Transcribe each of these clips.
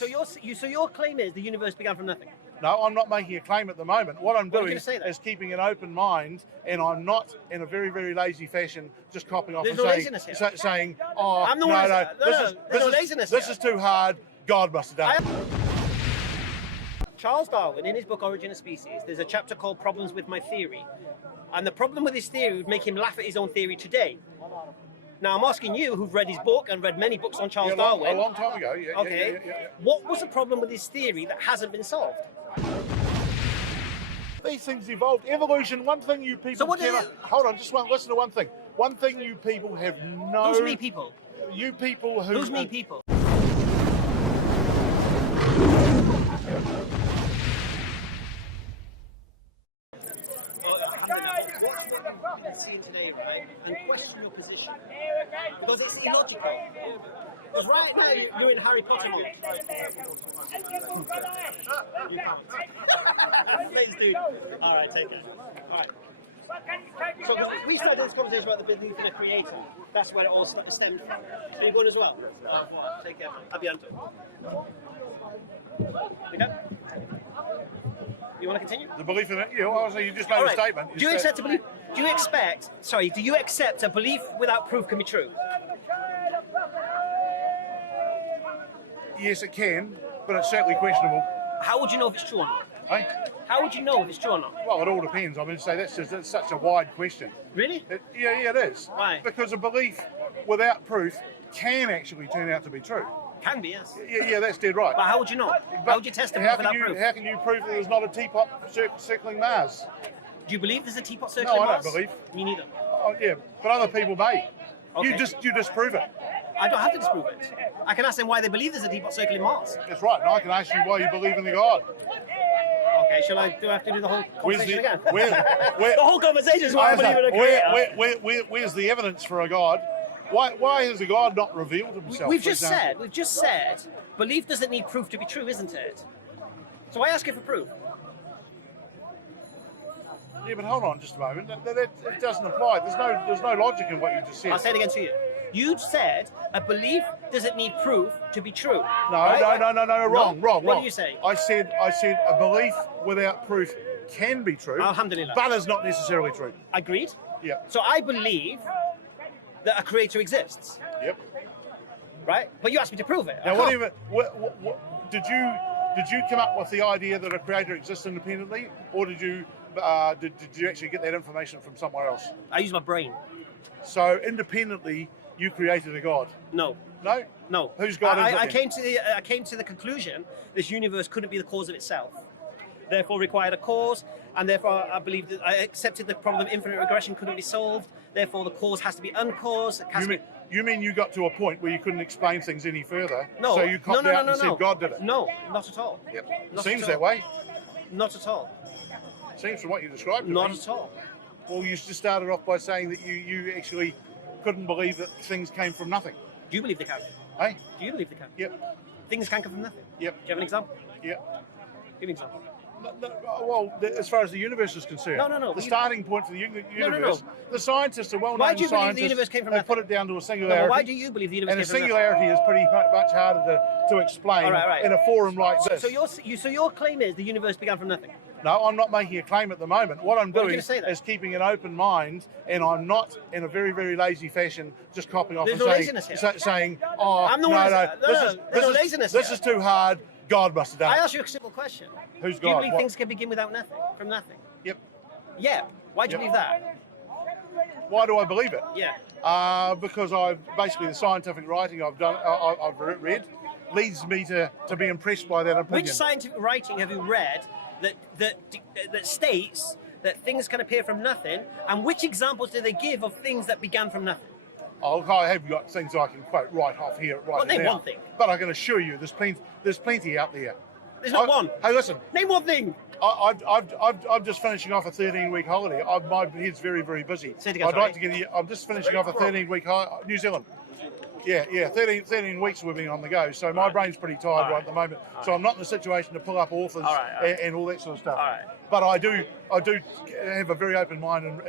So your claim is the universe began from nothing? No, I'm not making a claim at the moment. What I'm doing is keeping an open mind, and I'm not in a very, very lazy fashion just copying off saying, oh, this is too hard, God must have done it. Charles Darwin, in his book Origin of Species, there's a chapter called Problems with My Theory. And the problem with his theory would make him laugh at his own theory today. Now, I'm asking you, who've read his book and read many books on Charles Darwin. A long time ago, What was the problem with his theory that hasn't been solved? These things evolved. Evolution, one thing you people hold on, listen to one thing. One thing you people have no... Who's me people? You people who... Who's me people? Today, right, and question your position because it's illogical. Because right now you're in Harry Potter mode. You can't. Please do. All right, take it. All right. So we started this conversation about the belief in a creator. That's where it all stemmed from. Are you going as well? Take care. Abianto. We done? You want to continue? The belief in it. You just made a statement. Do you accept a belief? Do you accept a belief without proof can be true? Yes, it can, but it's certainly questionable. How would you know if it's true or not? Hey? How would you know if it's true or not? Well, it all depends. I mean, that's such a wide question. Really? It is. Why? Because a belief without proof can actually turn out to be true. Can be, yes. Yeah, that's dead right. But how would you know? How would you test it without proof? How can you prove that there's not a teapot circling Mars? Do you believe there's a teapot circling Mars? No, I don't believe. Me neither. Oh, yeah, but other people may. Okay. You disprove it. I don't have to disprove it. I can ask them why they believe there's a teapot circling Mars. That's right, and I can ask you why you believe in the God. Okay, do I have to do the whole conversation again? The whole conversation is why I believe in a creator. Where's the evidence for a God? Why has the God not revealed himself? We've just said, belief doesn't need proof to be true, isn't it? So I ask you for proof. Yeah, but hold on just a moment. It doesn't apply. There's no logic in what you just said. I'll say it again to you. You said a belief doesn't need proof to be true. No, wrong. What do you say? I said a belief without proof can be true. Alhamdulillah. But is not necessarily true. Agreed? Yeah. So I believe that a creator exists. Yep. Right? But you asked me to prove it. Now, did you come up with the idea that a creator exists independently, or did you actually get that information from somewhere else? I use my brain. So independently, you created a God? No. No? No. Who's God? I came to the conclusion this universe couldn't be the cause of itself. Therefore required a cause, and therefore I believe that I accepted the problem of infinite regression couldn't be solved. Therefore the cause has to be uncaused. You mean you got to a point where you couldn't explain things any further? No. So you copped out and said God did it? No, not at all. Yep. Seems that way. Not at all. Seems from what you described to Not me. at all. Well, you just started off by saying that you actually couldn't believe that things came from nothing. Do you believe they can? Hey? Do you believe they can? Yep. Things can come from nothing? Yep. Do you have an example? Yep. Give me an example. Well, as far as the universe is concerned, no. The starting point for the universe, No. the scientists are well-known Why do you believe the scientists. universe came from They nothing? put it down to a singularity. Why do you believe the universe came from nothing? And a singularity is pretty much harder to explain in a forum like this. So your claim is the universe began from nothing? No, I'm not making a claim at the moment. What I'm doing is keeping an open mind, and I'm not in a very, very lazy fashion just copying off saying, this is too hard, God must have done it. I asked you a simple question. Who's God? Do you believe things can begin without nothing, from nothing? Yep. Yeah. Why do you believe that? Why do I believe it? Yeah. Because basically the scientific writing I've read leads me to be impressed by that opinion. Which scientific writing have you read that states that things can appear from nothing, and which examples do they give of things that began from nothing? I have got things I can quote right off here, right now. Name one thing. But I can assure you, there's plenty out there. There's not one. Hey, listen. Name one thing. I'm just finishing off a 13-week holiday. My head's very, very busy. I'm just finishing off a 13-week New Zealand. Yeah, 13 weeks we've been on the go, so my brain's pretty tired right at the moment. So I'm not in a situation to pull up authors and all that sort of stuff. But I do have a very open mind and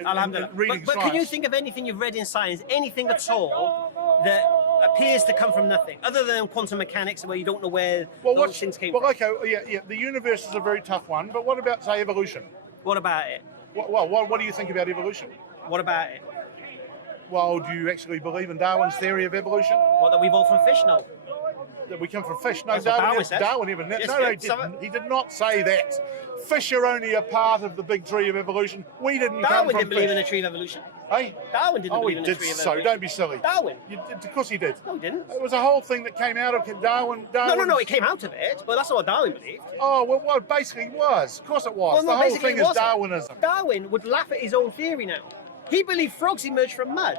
reading but science. Can you think of anything you've read in science, anything at all, that appears to come from nothing, other than quantum mechanics, where you don't know where those things came well, from. okay, yeah. The universe is a very tough one, but what about, say, evolution? What about it? What do you think about evolution? What about it? Well, do you actually believe in Darwin's theory of evolution? What, that we evolved from fish? No. That we come from fish? No, That's what Darwin says. Darwin even... Yes, no, he didn't. He did not say that. Fish are only a part of the big tree of evolution. We didn't come from Darwin didn't fish. believe in a tree of evolution. Hey? Darwin didn't believe in a did tree of so. evolution. Don't be silly. Darwin. Of course he did. No, he didn't. It was a whole thing that came out of Darwin. No, it came out of it, but that's not what Darwin believed. Oh, well, it basically was. Of course it was. Well, no, the whole basically thing it is wasn't. Darwinism. Darwin would laugh at his own theory now. He believed frogs emerged from mud.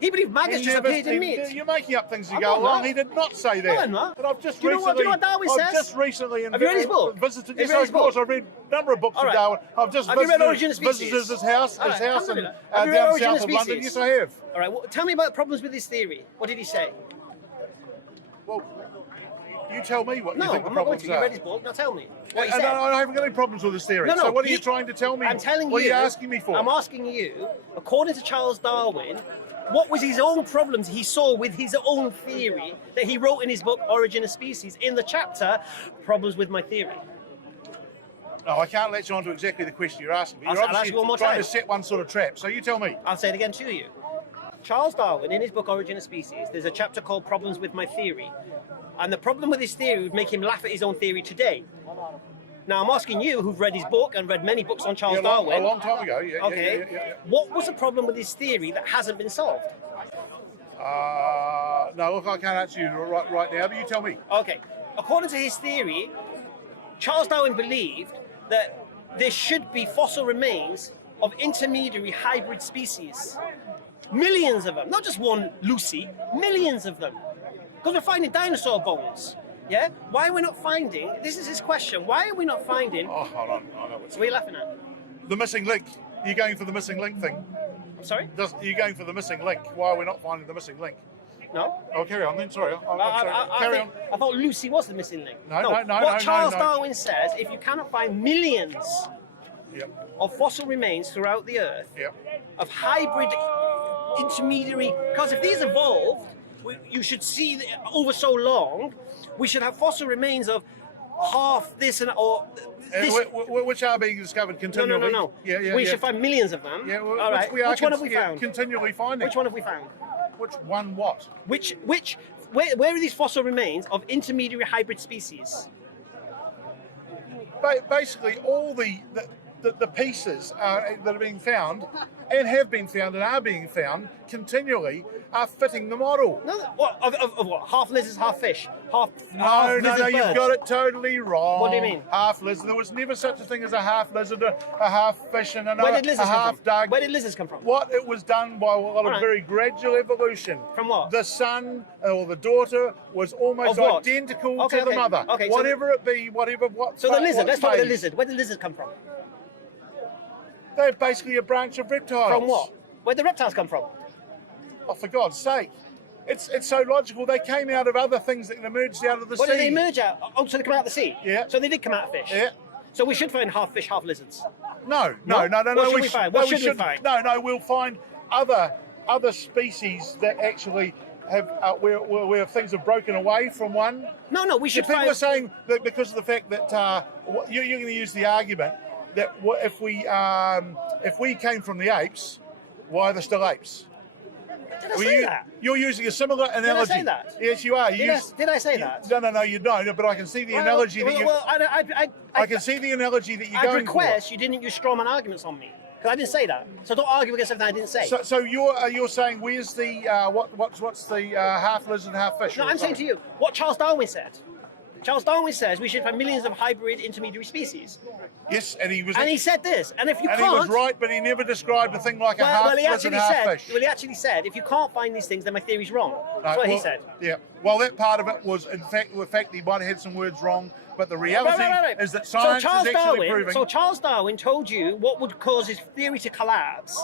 He believed maggots just appeared in meat. You're making up things as you I'm go not. along. He did not say that. No, I'm not. And I've just Do you know recently... what Darwin I've says? just recently... Have you read his book? Visited, Have yes, you read his of course. book? I've read a number of books All of right. Darwin. I've just Have you read Origin of visited Species? his house, All right, and have you read down Origin of south of London. Species? Yes, I have. All right, well, tell me about problems with his theory. What did he say? Well, you tell me what you No, think the I'm not going problems to. You are. read his book. Now tell me what he And said. I haven't got any problems with this theory. No, so what are he- you trying to tell me? I'm telling what you. What are you asking me for? I'm asking you, according to Charles Darwin, what was his own problems he saw with his own theory that he wrote in his book Origin of Species in the chapter Problems with My Theory? No, I can't let you on to exactly the question you're asking me. I'll You're ask obviously you one more trying time. to set one sort of trap. So you tell me. I'll say it again to you. Charles Darwin, in his book Origin of Species, there's a chapter called Problems with My Theory. And the problem with his theory would make him laugh at his own theory today. Now, I'm asking you, who've read his book and read many books on Charles Darwin. A long time ago, yeah. Okay. Yeah. What was the problem with his theory that hasn't been solved? No, look, I can't answer you right now, but you tell me. Okay. According to his theory, Charles Darwin believed that there should be fossil remains of intermediary hybrid species. Millions of them, not just one Lucy, millions of them. Because we're finding dinosaur bones. Yeah? Why are we not finding, this is his question, why are we not finding, Oh, hold on. I know what's what are you laughing at? the missing link. You're going for the missing link thing. I'm sorry? You're going for the missing link. Why are we not finding the missing link? No? Oh, carry on then. Sorry. I'm sorry. Carry on. I thought Lucy was the missing link. No. What Charles Darwin says, if you cannot find millions Yep. of fossil remains throughout the earth, Yep. of hybrid intermediary, because if these evolved, you should see that over so long, we should have fossil remains of half this and or this. Which are being discovered continually. No. Yeah. We should find millions of them. Yeah, All right. which Which one have we found? Continually finding. Which one have we found? Which one? What? Where are these fossil remains of intermediary hybrid species? Basically, all the pieces that are being found and have been found and are being found continually are fitting the model. No, what of what? Half lizards, half fish, half No, lizard you've birds. got it totally wrong. What do you mean? Half lizard. There was never such a thing as a half lizard, a half fish, and Where another did lizards a come half from? dog. Where did lizards come from? What it was done by a lot of Alright. very gradual evolution. From what? The son or the daughter was almost Of what? identical Okay, to the okay. mother. Okay, so whatever it be, whatever what. So the lizard. what Let's talk about the phase. lizard. Where did lizards come from? They're basically a branch of reptiles. From what? Where did the reptiles come from? Oh, for God's sake. It's so logical. They came out of other things that emerged out of the What sea. did they emerge out? Oh, so they come out of the sea? Yeah. So they did come out of fish? Yeah. So we should find half fish, half lizards. No. What should we find? What should we shouldn't. find? No, we'll find other species that actually have where things have broken away from one. No, we should People find... are saying that because of the fact that you're going to use the argument that if we came from the apes, why are there still apes? Did I say that? You're using a similar analogy. say that? Yes, you are. Did I say that? No, you don't. But I can see the analogy that you. Well, I can see the analogy that you're I'd going request you didn't use strawman arguments on me. Because I didn't say that. So don't argue against something I didn't say. for. So you're saying where's the what's the half lizard, half fish? No, I'm saying to you what Charles Darwin said. Charles Darwin says we should find millions of hybrid intermediary species. Yes, and he was. And he said this. And if you and can't... he was right, but he never described a thing like a half well, he lizard, actually half said, fish. well, he actually said, if you can't find these things, then my theory's wrong. That's what he said. Yeah. Well, that part of it was, in fact, he might have had some words wrong, but the reality is that science is actually proving. So Charles Darwin told you what would cause his theory to collapse,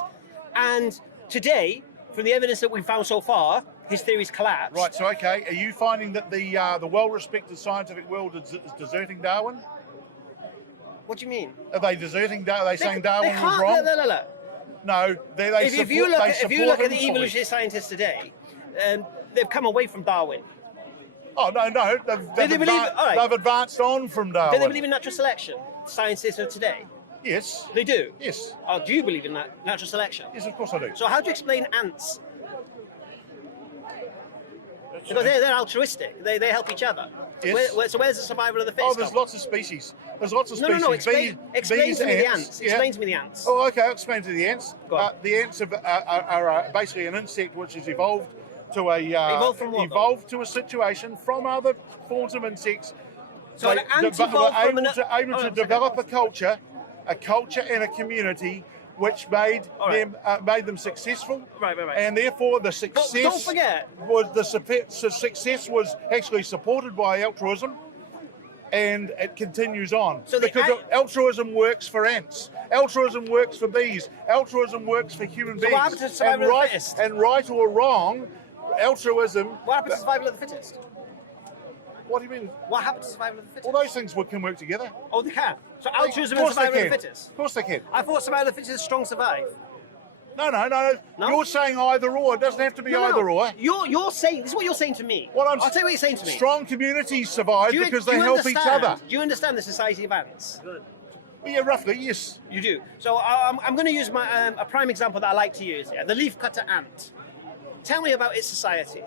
and today, from the evidence that we've found so far, his theory's collapsed. Right. So, okay, are you finding that the well-respected scientific world is deserting Darwin? What do you mean? Are they deserting Darwin? Are they saying Darwin was can't- wrong? No. No, they If you look at the support him fully. evolutionary scientists today, they've come away from Darwin. Oh, no. They've advanced on from Darwin. Do they believe in natural selection? Scientists of today? Yes. They do? Yes. Oh, do you believe in that natural selection? Yes, of course I do. So how do you explain ants? Because they're altruistic. They help each other. Yes. So where's the survival of the fittest? Oh, there's lots of species. There's lots of species. No. Explain Bees, to me the ants. ants. Explain to me the ants. Oh, okay. I'll explain to the ants. Go on. The ants are basically an insect which has evolved to a Evolved from what, evolved to a situation from other forms of insects. So an ant evolved from able to develop a culture and a community which made them successful. Right. And therefore the success But don't forget success was actually supported by altruism, and it continues on. So altruism works for ants, altruism works for bees, altruism works for human beings. What happened to survival of the fittest? And right or wrong, altruism. What happened to survival of the fittest? What do you mean? What happened to survival of the fittest? All those things can work together. Oh, they can. So altruism Of and course they survival of can. the fittest. Of course they can. I thought survival of the fittest is strong survive. No. No? You're saying either or. It doesn't have to be either or. You're saying this is what you're saying to me. I'll tell you what you're saying to me. Strong communities survive because they help each other. Do you understand the society of ants? Well, yeah, roughly, yes. You do. So I'm going to use my a prime example that I like to use. Yeah, the leafcutter ant. Tell me about its society.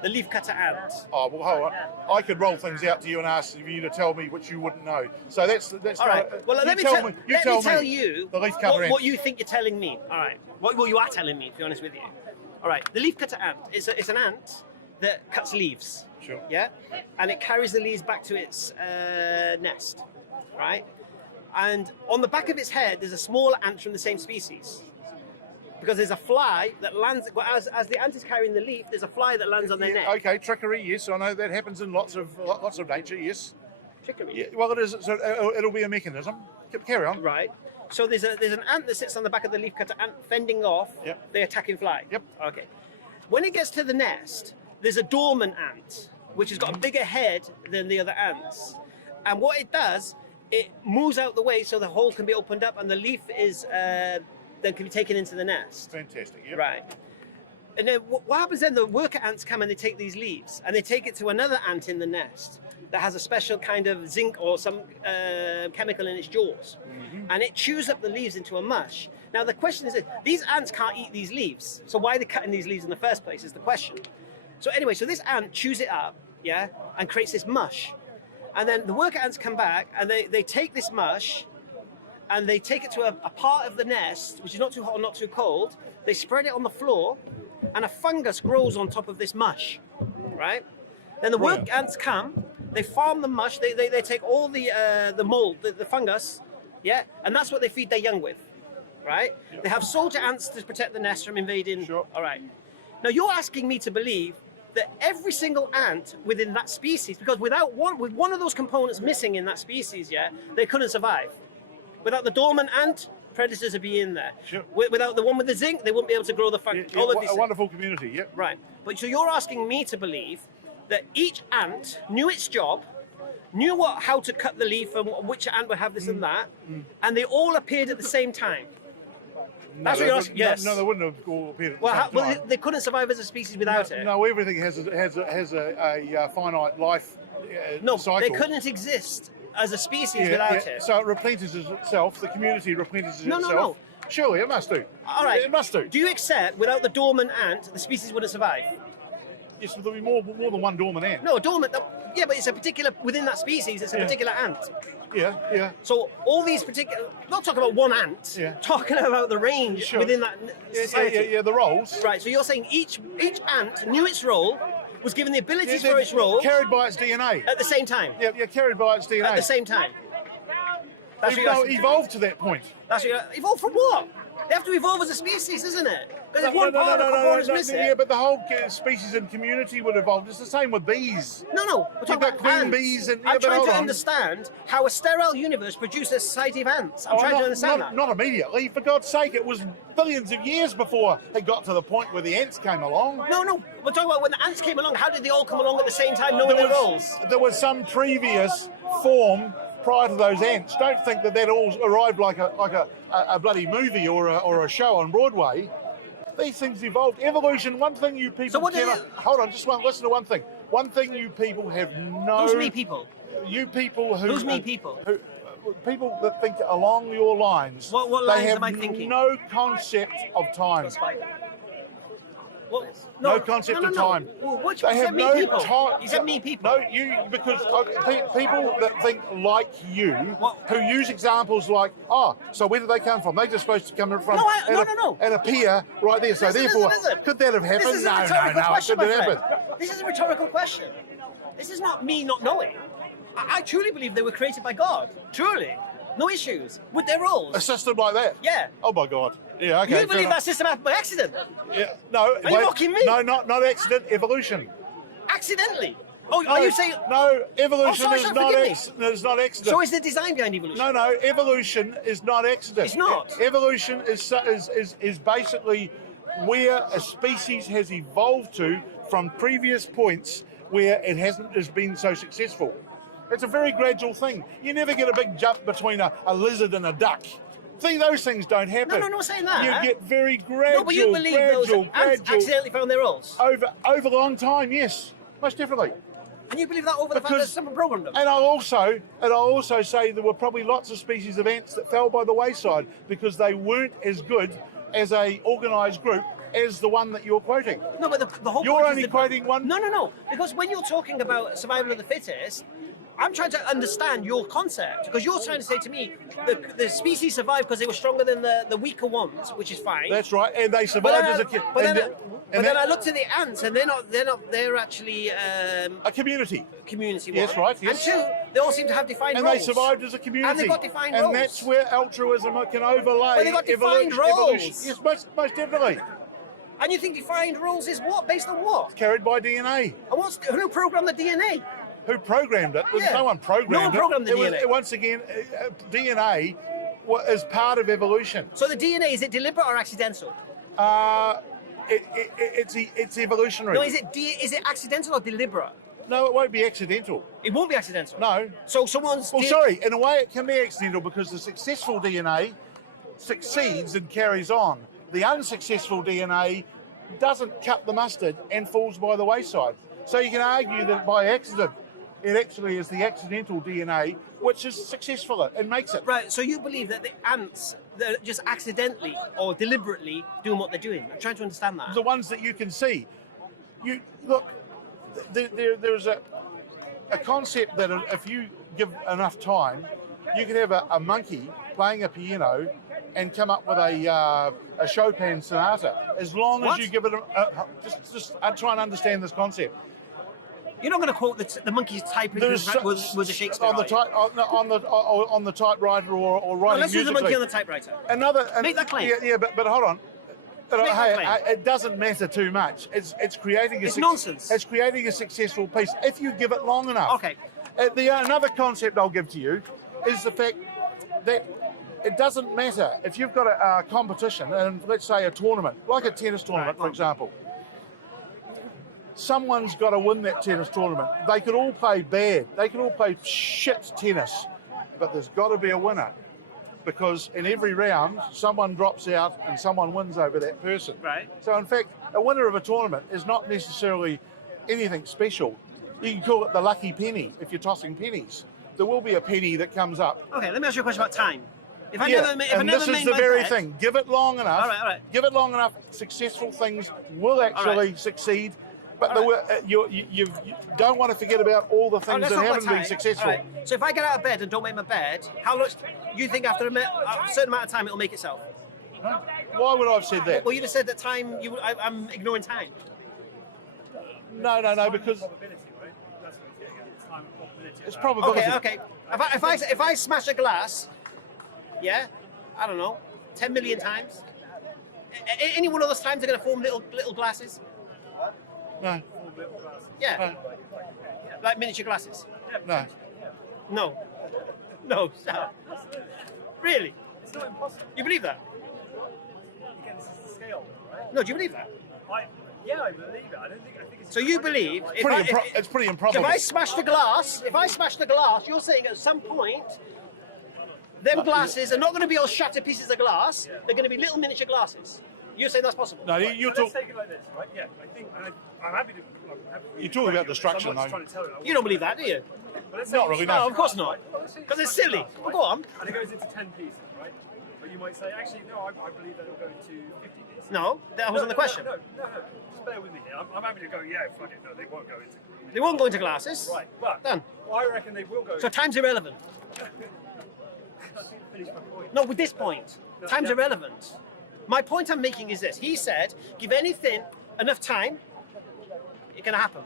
The leafcutter ant. Oh, well, hold on. I could roll things out to you and ask you to tell me which you wouldn't know. So that's all right. Well, let me tell you the leafcutter what you think you're telling me. All right. What you are telling me, to be honest with you. All right. The leafcutter ant is an ant that cuts leaves. Sure. Yeah. And it carries the leaves back to its nest. Right. And on the back of its head, there's a smaller ant from the same species. Because there's a fly that lands, as the ant is carrying the leaf, there's a fly that lands on their neck. Okay, trickery, yes, I know that happens in lots of nature, yes. Trickery? Yeah, well, it is, so it'll be a mechanism. Carry on. Right. So there's an ant that sits on the back of the leafcutter ant fending off the attacking fly. Yep. Okay. When it gets to the nest, there's a dormant ant, which has got a bigger head than the other ants. And what it does, it moves out the way so the hole can be opened up and the leaf is... then can be taken into the nest. Fantastic, yep. Right. And then what happens then, the worker ants come and they take these leaves and they take it to another ant in the nest that has a special kind of zinc or some chemical in its jaws. And it chews up the leaves into a mush. Now the question is, these ants can't eat these leaves, so why are they cutting these leaves in the first place is the question. So anyway, so this ant chews it up, and creates this mush. And then the worker ants come back and they take this mush and they take it to a part of the nest, which is not too hot or not too cold. They spread it on the floor, and a fungus grows on top of this mush, right? Then the work ants come, they farm the mush, they take all the mold, the fungus, and that's what they feed their young with, right? Yep. They have soldier ants to protect the nest from invading. Sure. All right. Now you're asking me to believe that every single ant within that species, because with one of those components missing in that species, they couldn't survive. Without the dormant ant, predators would be in there. Sure. Without the one with the zinc, they wouldn't be able to grow the fungus. A wonderful community, yep. Right. But so you're asking me to believe that each ant knew its job, knew how to cut the leaf and which ant would have this and that, and they all appeared at the same time. That's what you're asking? Yes. No, they wouldn't have all appeared at the same time. Well, they couldn't survive as a species without it. No, everything has a finite life cycle. They couldn't exist as a species without it. So it replenishes itself, the community replenishes itself. No. Surely, it must do. All right. It must do. Do you accept without the dormant ant, the species wouldn't survive? Yes, but there'll be more than one dormant ant. No, dormant, yeah, but it's a particular, within that species, it's a particular ant. Yeah. So all these particular, not talking about one ant, talking about the range within that society. Yeah, the roles. Right, so you're saying each ant knew its role, was given the abilities for its role. Carried by its DNA. At the same time. Yeah, carried by its DNA. At the same time. Evolved to that point. Evolved from what? They have to evolve as a species, isn't it? Because if one part of the component is missing. Yeah, but the whole species and community would evolve. It's the same with bees. No. We're talking about queen ants. bees and. I'm trying to understand how a sterile universe produces a society of ants. I'm trying to understand that. Not immediately. For God's sake, it was billions of years before it got to the point where the ants came along. No. We're talking about when the ants came along. How did they all come along at the same time, knowing their roles? There was some previous form prior to those ants. Don't think that all arrived like a bloody movie or a show on Broadway. These things evolved. Evolution, one thing you people hold on, listen to one thing. One thing you people have no... Who's me people? You people who... Who's me people? People that think along your lines. What lines am I thinking? No concept of time. Well, no concept of time. Well, which they have no time. You said me people. No, because people that think like you, who use examples like, so where did they come from? They're just supposed to come from and appear right there. So therefore, could that have happened? This is a rhetorical question, my friend. This is a rhetorical question. This is not me not knowing. I truly believe they were created by God. Truly. No issues with their roles. A system like that? Yeah. Oh my God. Yeah, okay. You believe that system happened by accident? Yeah. No. Are you mocking me? No, not accident, evolution. Accidentally? Oh, are you saying... No, evolution is not accident. So is the design behind evolution? No, evolution is not accident. It's not. Evolution is basically where a species has evolved to from previous points where it hasn't been so successful. It's a very gradual thing. You never get a big jump between a lizard and a duck. See, those things don't happen. No, I'm not saying that. You get very gradual, No, but you believe those ants accidentally found their roles? Over a long time, yes. Most definitely. And you believe that over the fact that someone programmed them? And I'll also say there were probably lots of species of ants that fell by the wayside because they weren't as good as a organised group as the one that you're quoting. No, but the whole You're point only quoting one. No. Because when you're talking about survival of the fittest, I'm trying to understand your concept, because you're trying to say to me the species survived because they were stronger than the weaker ones, which is fine. That's right, and they survived as a kid. But then I looked at the ants, and they're actually a community. Community. Yes, right. Yes. And two, they all seem to have defined roles. And they survived as a community. And they got defined roles. And that's where altruism can overlay. But they got defined roles. Evolution. Yes, most definitely. And you think defined roles is what? Based on what? Carried by DNA. And who programmed the DNA? Who programmed it? Yeah. No one programmed it. No one programmed the DNA. Once again, DNA is part of evolution. So the DNA, is it deliberate or accidental? It's evolutionary. No, is it accidental or deliberate? No, it won't be accidental. It won't be accidental? No. So someone's... Well, sorry, in a way it can be accidental because the successful DNA succeeds and carries on. The unsuccessful DNA doesn't cut the mustard and falls by the wayside. So you can argue that by accident, it actually is the accidental DNA which is successful and makes it. Right, so you believe that the ants, they're just accidentally or deliberately doing what they're doing. I'm trying to understand that. The ones that you can see. You look, there's a concept that if you give enough time, you could have a monkey playing a piano and come up with a Chopin sonata. As long as you give it just try and understand this concept. You're not going to quote the monkey's typing was a Shakespeare on the typewriter or writing. Let's use the monkey on the typewriter. Make that claim. Yeah, but hold on. It doesn't matter too much. It's creating nonsense. It's creating a successful piece if you give it long enough. Okay. Another concept I'll give to you is the fact that it doesn't matter if you've got a competition, and let's say a tournament, like a tennis tournament, for example. Someone's got to win that tennis tournament. They could all play bad. They could all play shit tennis, but there's got to be a winner, because in every round someone drops out and someone wins over that person. Right. So in fact, a winner of a tournament is not necessarily anything special. You can call it the lucky penny if you're tossing pennies. There will be a penny that comes up. Okay, let me ask you a question about time. This is the very thing. Give it long enough. All right. Give it long enough. Successful things will actually succeed. But you don't want to forget about all the things that haven't been successful. Right. So if I get out of bed and don't make my bed, how much do you think after a certain amount of time it'll make itself? Huh? Why would I have said that? Well, you just said that time. I'm ignoring time. No, because it's probability. Okay. If I smash a glass, I don't know, 10 million times. Any one of those times they're going to form little glasses. No. Yeah. Like miniature glasses. No. No. Really? It's not impossible. You believe that? Again, this is the scale, right? No. Do you believe that? I believe it. I think it's. So you believe? It's pretty improbable. If I smash the glass, you're saying at some point, them glasses are not going to be all shattered pieces of glass. They're going to be little miniature glasses. You're saying that's possible? No, you So talk. let's take it like this, right? Yeah, I think I'm happy to. You're talking about destruction, though. You don't believe that, do you? Not really, No, no. of course not. Because it's silly. Well, go on. And it goes into 10 pieces, right? But you might say, actually, no, I believe that it'll go into 50 pieces. No, that wasn't the question. No. Just bear with me here. I'm happy to go, yeah, fuck it. No, they won't go into. They won't go into glasses. Right, but Done. I reckon they will go. So time's irrelevant. Finish my point. No, with this point, time's irrelevant. My point I'm making is this. He said, give anything enough time, it can happen.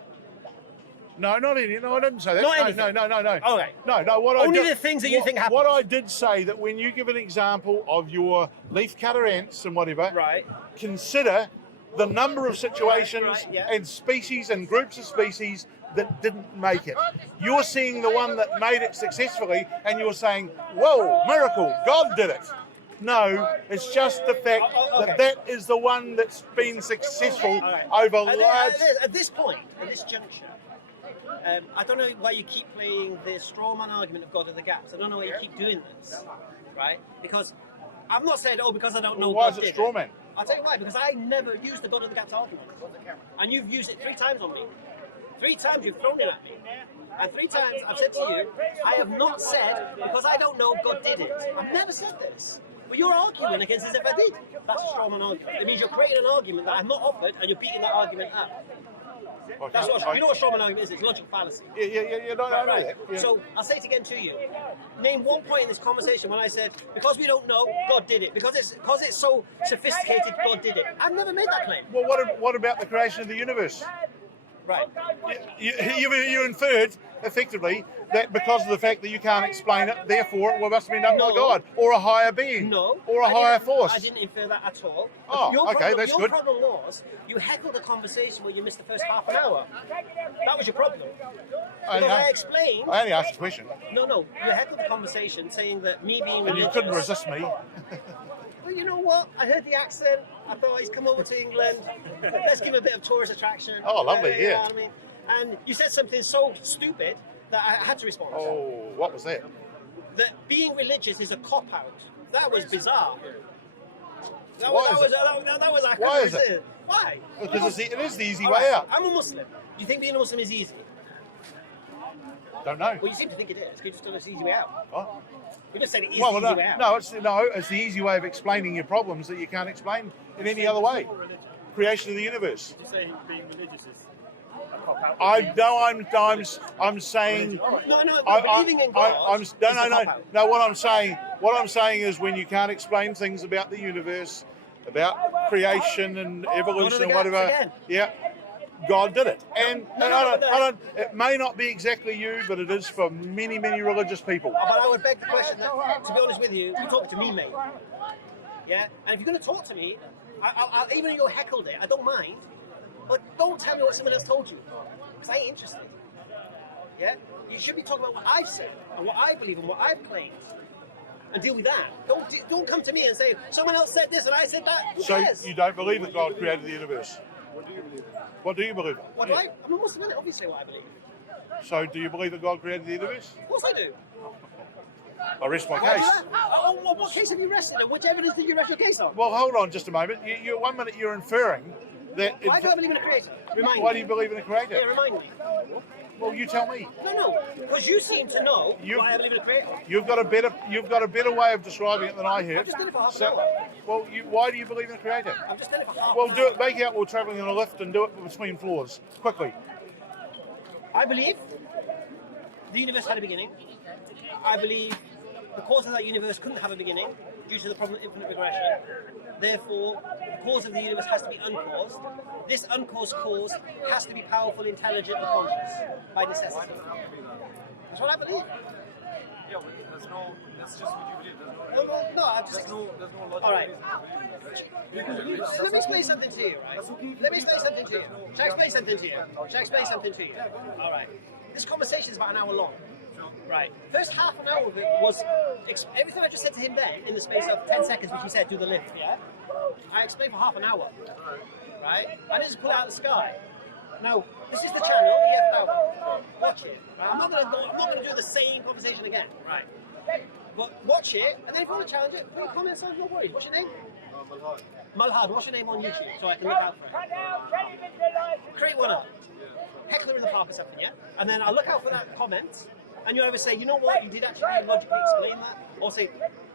No, not any. No, I didn't say that. Not no, anything. no. Okay. No. What Only I did, the things that you think happen. What I did say that when you give an example of your leaf cutter ants and whatever, Right. consider the number of situations Right, yeah. and species and groups of species that didn't make it. You're seeing the one that made it successfully, and you're saying, "Whoa, miracle! God did it." No, it's just the fact okay. that is the one that's been successful Right. over At, large. at this point, at this juncture, I don't know why you keep playing the straw man argument of God of the gaps. I don't know why you keep doing this, right? Because I've not said, because I don't know. Why God is it did straw man? I'll tell you why. Because I never used the God of the gaps argument, and you've used it 3 times on me. 3 times you've thrown it at me. And 3 times I've said to you, I have not said, because I don't know, God did it. I've never said this. But you're arguing against as if I did. That's a straw man argument. It means you're creating an argument that I've not offered, and you're beating that argument up. That's what, you know what straw man argument is? It's logical fallacy. Yeah. No, I know that. Yeah. So I'll say it again to you. Name one point in this conversation when I said, because we don't know, God did it. Because it's so sophisticated, God did it. I've never made that claim. Well, what about the creation of the universe? Right. You inferred, effectively, that because of the fact that you can't explain it, therefore it must have been done by No. God, or a higher being, No. or a higher force. I didn't infer that at all. Oh, your okay, problem, that's your good. problem was you heckled a conversation where you missed the first half an hour. That was your problem. Because I explained. I only asked a question, No, you heckled the conversation saying that me being and you religious. couldn't resist me. Well, you know what? I heard the accent. I thought he's come over to England. Let's give him a bit of tourist attraction. Oh, lovely, You know yeah. what I mean? And you said something so stupid that I had to respond. Oh, what was that? That being religious is a cop-out. That was bizarre. That Why was, is that was I Why couldn't is it? resist. Why? Because it is the easy All way right, out. I'm a Muslim. Do you think being a Muslim is easy? Don't know. Well, you seem to think it is. You just don't know it's the easy way out. What? You just said it is Well, the easy way out. no, it's the easy way of explaining your problems that you can't explain in any other way. Creation of the universe. Did you say being religious is a cop-out? I'm saying. No, believing in God is a cop-out. No. What I'm saying is when you can't explain things about the universe, about creation and evolution and whatever. Again. Yeah, God did it, and No, I don't. It may not be exactly you, but it is for many religious people. But I would beg the question that, to be honest with you, you're talking to me, mate. Yeah? And if you're going to talk to me, I'll, even though you heckled it, I don't mind. But don't tell me what someone else told you. Because I ain't interested. Yeah? You should be talking about what I've said, and what I believe, and what I've claimed. And deal with that. Don't come to me and say, someone else said this and I said that. Who So cares? you don't believe that God created the universe? What do you believe? What do I? I'm a Muslim, innit? Obviously what I believe. So do you believe that God created the universe? Of course I do. I rest my Why do case. that? Oh, what case have you rested on? Which evidence did you rest your case on? Well, hold on just a moment. You 1 minute you're inferring that. Why do I believe in a creator? Remind Why me. do you believe in a creator? Yeah, remind me. Well, you tell me. No, because you seem to know You- why I believe in a creator. You've got a better way of describing it than I have. I've just done it for half an hour. Well, why do you believe in a creator? I've just done it for half Well, an do hour. it. Make out we're travelling in a lift and do it between floors quickly. I believe the universe had a beginning. I believe the cause of that universe couldn't have a beginning due to the problem of infinite regression. Therefore, the cause of the universe has to be uncaused. This uncaused cause has to be powerful, intelligent, and conscious by necessity. That's what I believe. Yeah, but that's just what you believe. No, I just. There's no logic. All right. You can believe that. Let me explain something to you, right? Let me explain something to you. Shall I explain something to you? Shall I explain something to you? All right. This conversation is about an hour long. Right. First half an hour of it was everything I just said to him then in the space of 10 seconds, which he said, do the lift, yeah? I explained for half an hour. Right? I didn't just pull it out of the sky. Now, this is the channel, EF watch it. Right? I'm not gonna do the same conversation again. Right. But watch it, and then if you want to challenge it, put comments on, no worries. What's your name? Malhad. Malhad, what's your name on YouTube so I can look out for it? Create one up. Heckler in the park or something, yeah? And then I'll look out for that comment, and you either say, you know what, you did actually logically explain that, or say,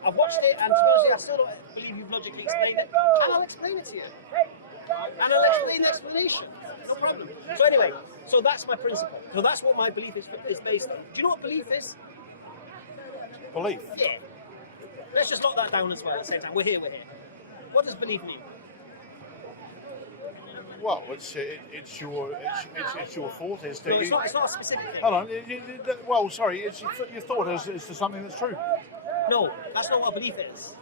I've watched it, and to be honest, I still don't believe you've logically explained it, and I'll explain it to you. And I'll explain the explanation. No problem. So anyway, so that's my principle. So that's what my belief is based on. Do you know what belief is? Belief. Yeah. Let's just lock that down as well at the same time. We're here. What does belief mean? Well, it's your thought as to. No, it's not a specific thing. Hold on. Well, sorry. It's your thought as to something that's true. No, that's not what belief is.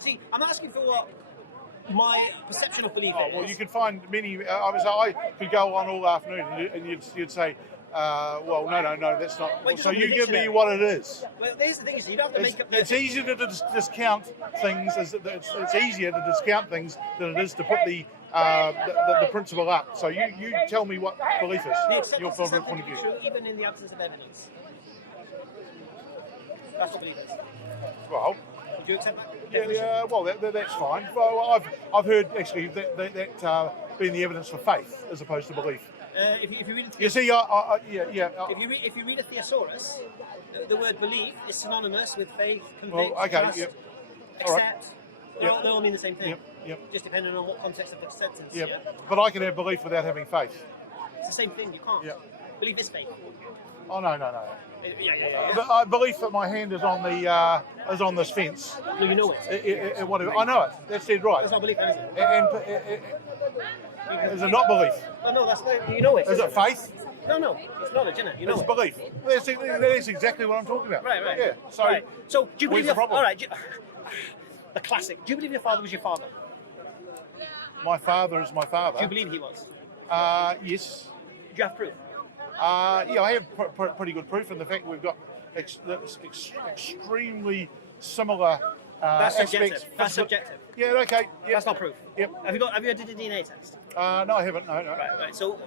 See, I'm asking for what my perception of belief is. Well, you can find many. I could go on all afternoon, and you'd say, well, no, that's not. Well, so you give me what it is. Well, here's the thing: you don't have to make up. It's easier to discount things. It's easier to discount things than it is to put the principle up. So you tell me what belief is. Your favourite point of view. True, even in the absence of evidence. That's what belief is. Well. Do you accept that? Yeah, well, that's fine. Well, I've heard actually that being the evidence for faith as opposed to belief. If you read you see, if you read a thesaurus, the word belief is synonymous with faith, convict, trust, accept. They all mean the same thing. Yep. Just depending on what context of the sentence. Yep. Yeah? But I can have belief without having faith. It's the same thing. You can't. Yep. Belief is faith. Oh no. Yeah. But I believe that my hand is on this fence. No, you know it. Whatever. I know it. That's dead right. That's not belief, is it? Is it not belief? Oh, no, that's not. You know it. Is it faith? No, it's knowledge, isn't it? You know it's it. belief. That's exactly what I'm talking about. Right. Yeah. So, right. So do you believe the problem? All right. The classic. Do you believe your father was your father? My father is my father. Do you believe he was? Yes. Do you have proof? Yeah, I have pretty good proof, and the fact we've got extremely similar That's subjective. aspects. That's subjective. Yeah, okay. Yep. That's not proof. Yep. Have you did a DNA test? No, I haven't. No. Right. So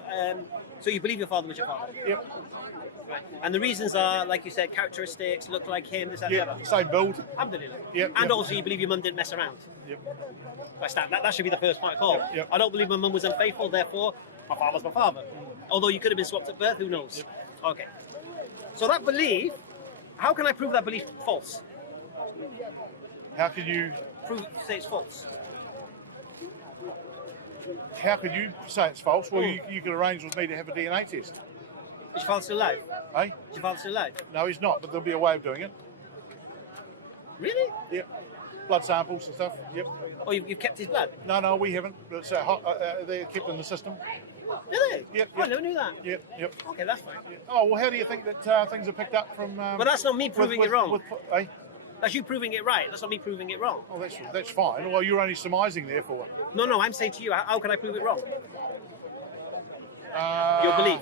you believe your father was your father? Yep. Right. And the reasons are, like you said, characteristics, look like him, this, that, and the other. Same build. Alhamdulillah. Yep. And also, you believe your mum didn't mess around. Yep. That should be the first point of call. Yep. I don't believe my mum was unfaithful, therefore, my father's my father. Although you could have been swapped at birth, who knows? Yep. Okay. So that belief, how can I prove that belief false? How could you Say it's false. say it's false? Well, you could arrange with me to have a DNA test. Is your father still alive? Eh? Is your father still alive? No, he's not, but there'll be a way of doing it. Really? Yep. Blood samples and stuff. Yep. Oh, you've kept his blood? No, we haven't. But it's, they're kept in the system. Really? Yep. Oh, I never knew that. Yep. Okay, that's fine. Yep. Oh, well, how do you think that things are picked up from... But that's not me proving it wrong. Eh? That's you proving it right. That's not me proving it wrong. Oh, that's fine. Well, you're only surmising, therefore. No, I'm saying to you, how can I prove it wrong? Your belief.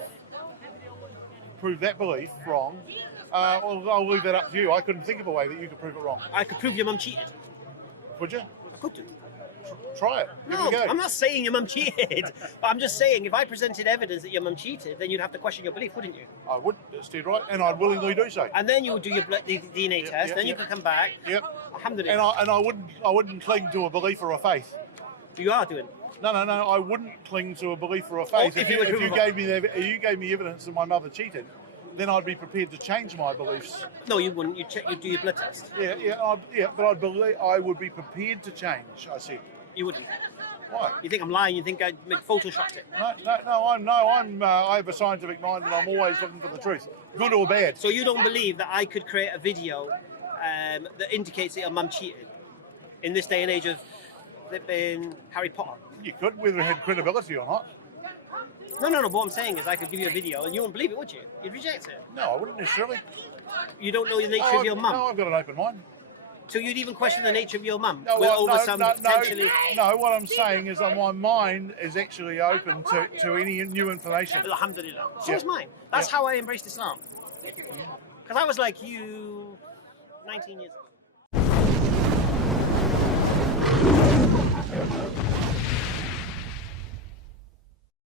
Prove that belief wrong. Well, I'll leave that up to you. I couldn't think of a way that you could prove it wrong. I could prove your mum cheated. Would you? I could do. Try it. Give No, it a go. I'm not saying your mum cheated. But I'm just saying if I presented evidence that your mum cheated, then you'd have to question your belief, wouldn't you? I would. That's dead right. And I'd willingly do so. And then you would do your DNA test. Then you could come back. Yep. Alhamdulillah. And I wouldn't cling to a belief or a faith. You are doing. No. I wouldn't cling to a belief or a faith. Oh, if you gave me evidence that my mother cheated, then I'd be prepared to change my beliefs. No, you wouldn't. You'd do your blood test. But I would be prepared to change. I said. You wouldn't. Why? You think I'm lying? You think I photoshopped it? I have a scientific mind, and I'm always looking for the truth, good or bad. So you don't believe that I could create a video that indicates that your mum cheated in this day and age of flipping Harry Potter? You could, whether it had credibility or not. No. But what I'm saying is, I could give you a video, and you wouldn't believe it, would you? You'd reject it. No, I wouldn't necessarily. You don't know the nature of your mum. No, I've got an open mind. So you'd even question the nature of your mum? No, potentially... No, what I'm saying is that my mind is actually open to any new information. Alhamdulillah. So is mine. That's how I embraced Islam. Because I was like you 19 years ago.